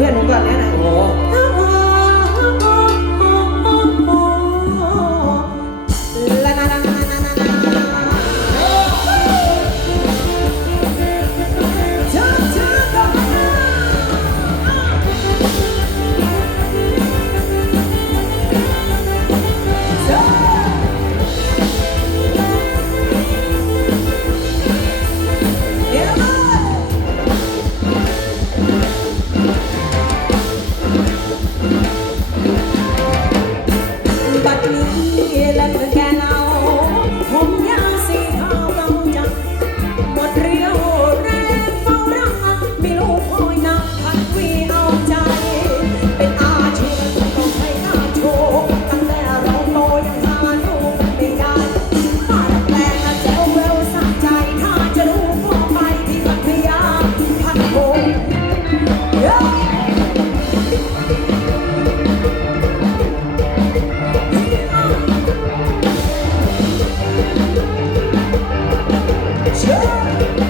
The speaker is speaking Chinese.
เพื่อ Yeah.